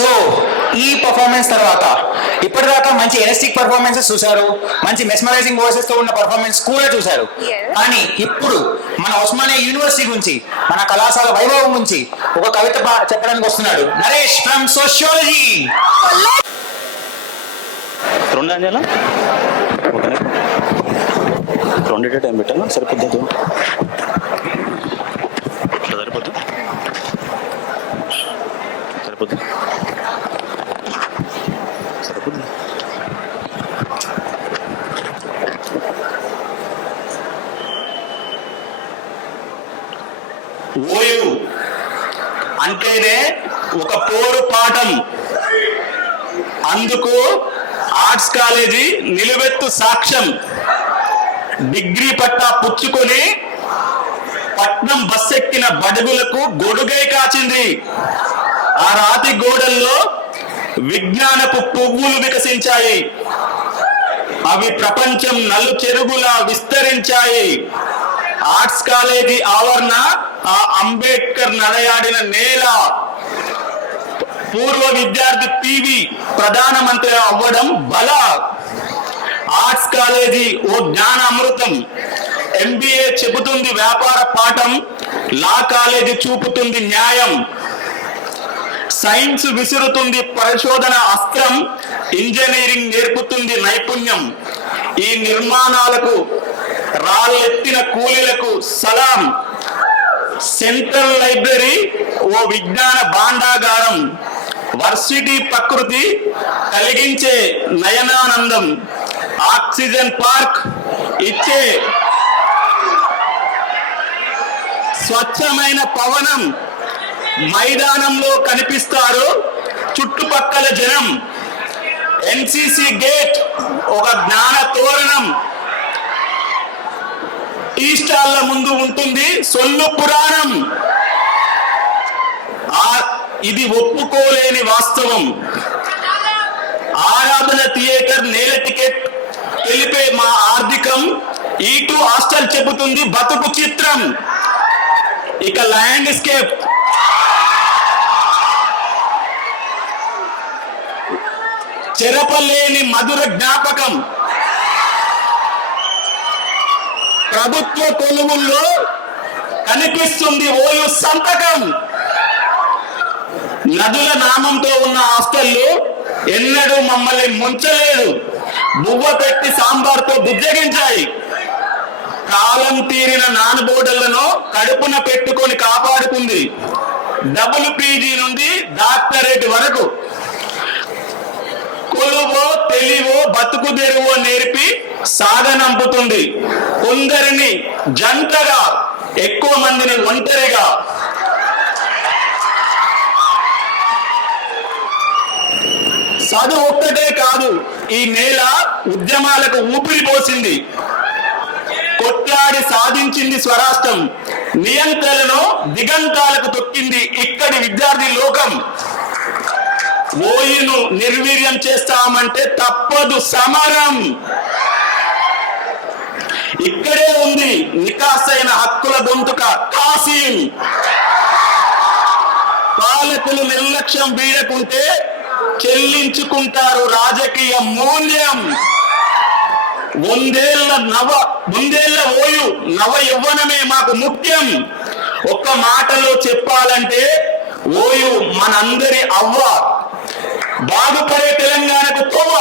So ఈ performance తర్వాత ఇప్పటిదాకా మంచి ఎనర్జిటిక్ పర్ఫార్మెన్సెస్ చూశారు, మంచి మెస్మరైజింగ్ వాయిసెస్ తో ఉన్న పర్ఫార్మెన్స్ కూడా చూశారు. కానీ ఇప్పుడు మన ఉస్మానియా యూనివర్సిటీ గురించి, మన కళాశాల వైభవం గురించి ఒక కవిత చెప్పడానికి వస్తున్నాడు నరేష్ ఫ్రమ్ సోషియాలజీ. రెండే టైం పెట్టాను, సరిపోద్దు. సరిపోద్దు సరిపోద్దు సరిపోద్దు. ఓయు అంటేనే ఒక పోరు పాఠం. అందుకు ఆర్ట్స్ కాలేజీ నిలువెత్తు సాక్ష్యం. డిగ్రీ పట్టా పుచ్చుకొని పట్నం బస్ ఎక్కిన బడుగులకు గొడుగై కాచింది. ఆ రాతి గోడల్లో విజ్ఞానపు పువ్వులు వికసించాయి. అవి ప్రపంచం నలు చెరుగులా విస్తరించాయి. ఆర్ట్స్ కాలేజీ ఆవరణ ఆ అంబేద్కర్ నడయాడిన నేల. పూర్వ విద్యార్థి పివి ప్రధానమంత్రి అవ్వడం బల. ఆర్ట్స్ కాలేజీ ఓ జ్ఞాన అమృతం. ఎంబీఏ చెబుతుంది వ్యాపార పాఠం, లా కాలేజీ చూపుతుంది న్యాయం. సైన్స్ విసురుతుంది పరిశోధన అస్త్రం, ఇంజనీరింగ్ నేర్పుతుంది నైపుణ్యం. ఈ నిర్మాణాలకు రాళ్ళెత్తిన కూలీలకు సలాం. సెంట్రల్ లైబ్రరీ ఓ విజ్ఞాన భాండాగారం. వర్సిటీ ప్రకృతి కలిగించే నయనానందం. ఆక్సిజన్ పార్క్ ఇచ్చే స్వచ్ఛమైన పవనం. మైదానంలో కనిపిస్తారు చుట్టుపక్కల జనం. ఎన్సిసి గేట్ ఒక జ్ఞాన తోరణం. టీ స్టాల్ల ముందు ఉంటుంది సొల్లు పురాణం. ఇది ఒప్పుకోలేని వాస్తవం. ఆరాధన థియేటర్ నేల టికెట్ తెలిపే మా ఆర్థికం. ఈ2 హాస్టల్ చెబుతుంది బతుకు చిత్రం. ఇక ల్యాండ్స్కేప్ చెరపలేని మధుర జ్ఞాపకం. ప్రభుత్వ కొలువుల్లో కనిపిస్తుంది ఓయు సంతకం. నదుల నామంతో ఉన్న హాస్టళ్లు ఎన్నడూ మమ్మల్ని ముంచలేదు. బువ్వ పెట్టి సాంబార్తో బుజ్జగించాయి. కాలం తీరిన నానబోడళ్లను కడుపున పెట్టుకొని కాపాడుకుంది. WPG నుండి డాక్టరేట్ వరకు కొలువో తెలివో బతుకు తెరువో నేర్పి సాగనంపుతుంది. కొందరిని జంటగా, ఎక్కువ మందిని ఒంటరిగా. చదువు ఒక్కటే కాదు, ఈ నేల ఉద్యమాలకు ఊపిరి పోసింది. కొట్లాడి సాధించింది స్వరాష్ట్రం. నియంత్రణను దిగంతాలకు తొక్కింది ఇక్కడి విద్యార్థి లోకం. ఓయును నిర్వీర్యం చేస్తామంటే తప్పదు సమరం. ఇక్కడే ఉంది నికాసైన హక్కుల గొంతుక కాసిం. పాలకులు నిర్లక్ష్యం వీడకుంటే చెల్లించుకుంటారు రాజకీయ మూల్యం. ముందేళ్ల ఓయు నవ యవ్వనమే మాకు ముఖ్యం. ఒక్క మాటలో చెప్పాలంటే ఓయు మనందరి అవ్వ. బాగుపడే తెలంగాణకు తోవ.